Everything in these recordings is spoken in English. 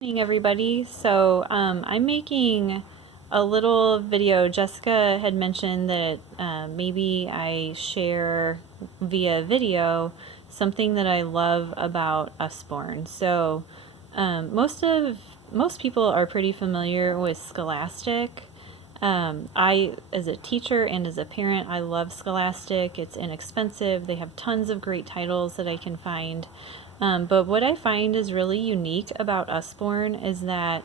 Morning, everybody. I'm making a little video. Jessica had mentioned that maybe I share via video something that I love about Usborne. Most people are pretty familiar with Scholastic. As a teacher and as a parent, I love Scholastic. It's inexpensive. They have tons of great titles that I can find. But what I find is really unique about Usborne is that,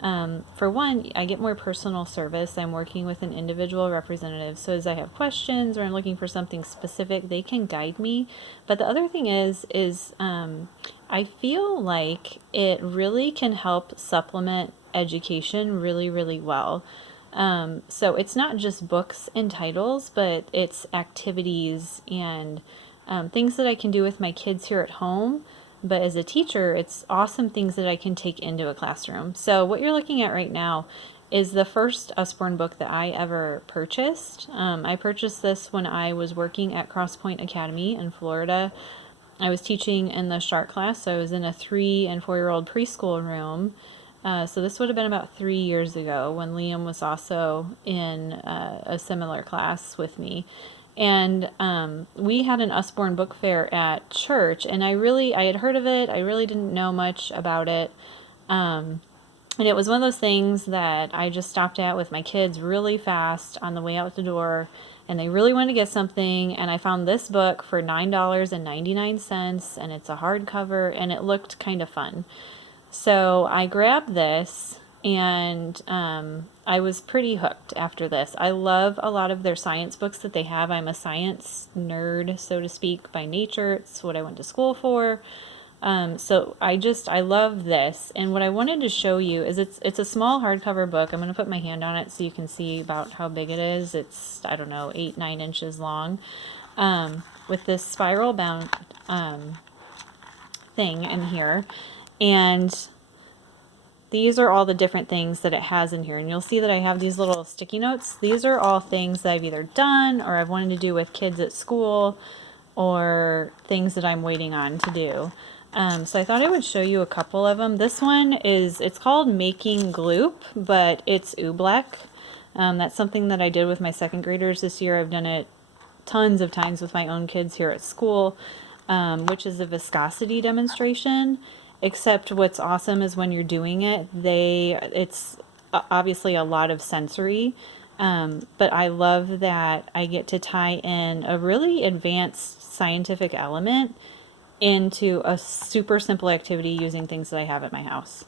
for one, I get more personal service. I'm working with an individual representative. So as I have questions or I'm looking for something specific, they can guide me. But the other thing is I feel like it really can help supplement education really, really well. So it's not just books and titles, but it's activities and things that I can do with my kids here at home. But as a teacher, it's awesome things that I can take into a classroom. So what you're looking at right now is the first Usborne book that I ever purchased. I purchased this when I was working at Cross Point Academy in Florida. I was teaching in the Shark class, so I was in a 3 and 4-year-old preschool room. So this would have been about 3 years ago when Liam was also in a similar class with me. And we had an Usborne book fair at church, and I had heard of it. I really didn't know much about it. And it was one of those things that I just stopped at with my kids really fast on the way out the door, and they really wanted to get something, and I found this book for $9.99, and it's a hardcover, and it looked kind of fun. So I grabbed this, and I was pretty hooked after this. I love a lot of their science books that they have. I'm a science nerd, so to speak, by nature. It's what I went to school for. I love this, and what I wanted to show you is it's a small hardcover book. I'm going to put my hand on it so you can see about how big it is. It's, I don't know, 8-9 inches long, with this spiral bound thing in here, and these are all the different things that it has in here. And you'll see that I have these little sticky notes. These are all things that I've either done or I've wanted to do with kids at school, or things that I'm waiting on to do. So I thought I would show you a couple of them. This one it's called Making Gloop, but it's oobleck. That's something that I did with my second graders this year. I've done it tons of times with my own kids here at school, which is a viscosity demonstration. Except what's awesome is when you're doing it, it's obviously a lot of sensory, but I love that I get to tie in a really advanced scientific element into a super simple activity using things that I have at my house.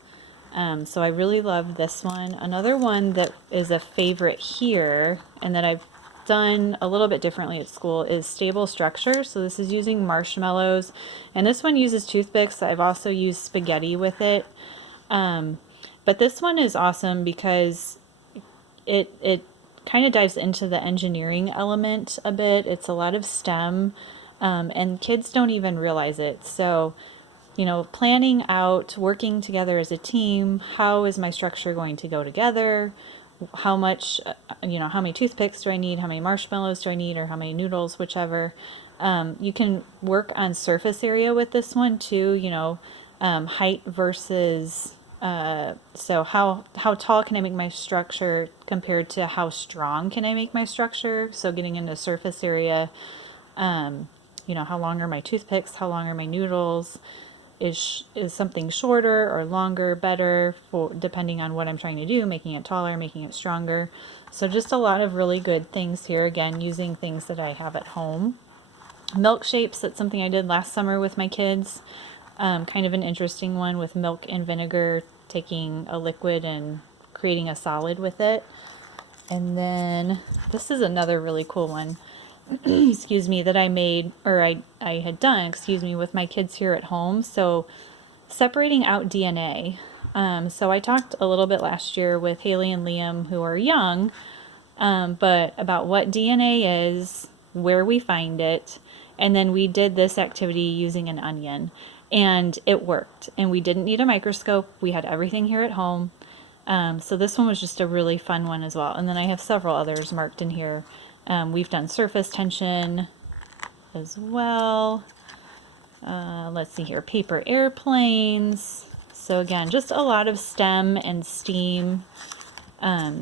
So I really love this one. Another one that is a favorite here and that I've done a little bit differently at school is stable structure. So this is using marshmallows, and this one uses toothpicks. I've also used spaghetti with it. But this one is awesome because it kind of dives into the engineering element a bit. It's a lot of STEM, and kids don't even realize it. So, planning out, working together as a team, how is my structure going to go together? How much, how many toothpicks do I need? How many marshmallows do I need? Or how many noodles, whichever. You can work on surface area with this one too, height versus, so how tall can I make my structure compared to how strong can I make my structure? So getting into surface area, how long are my toothpicks? How long are my noodles? Is something shorter or longer better for depending on what I'm trying to do, making it taller, making it stronger. So just a lot of really good things here, again, using things that I have at home. Milk shapes, that's something I did last summer with my kids. Kind of an interesting one with milk and vinegar, taking a liquid and creating a solid with it. And then this is another really cool one. Excuse me, that I made, or I had done, excuse me, with my kids here at home. So separating out DNA. So I talked a little bit last year with Haley and Liam, who are young, but about what DNA is, where we find it, and then we did this activity using an onion, and it worked. And we didn't need a microscope. We had everything here at home. So this one was just a really fun one as well. And then I have several others marked in here. We've done surface tension as well. Let's see here, paper airplanes. So again, just a lot of STEM and STEAM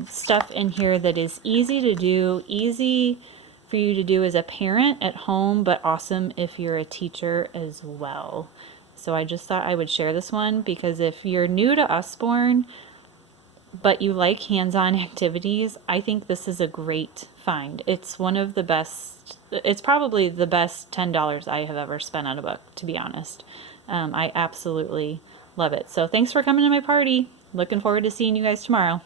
stuff in here that is easy to do, easy for you to do as a parent at home, but awesome if you're a teacher as well. So I just thought I would share this one because if you're new to Usborne, but you like hands-on activities, I think this is a great find. It's one of the best, it's probably the best $10 I have ever spent on a book, to be honest. I absolutely love it. So thanks for coming to my party. Looking forward to seeing you guys tomorrow.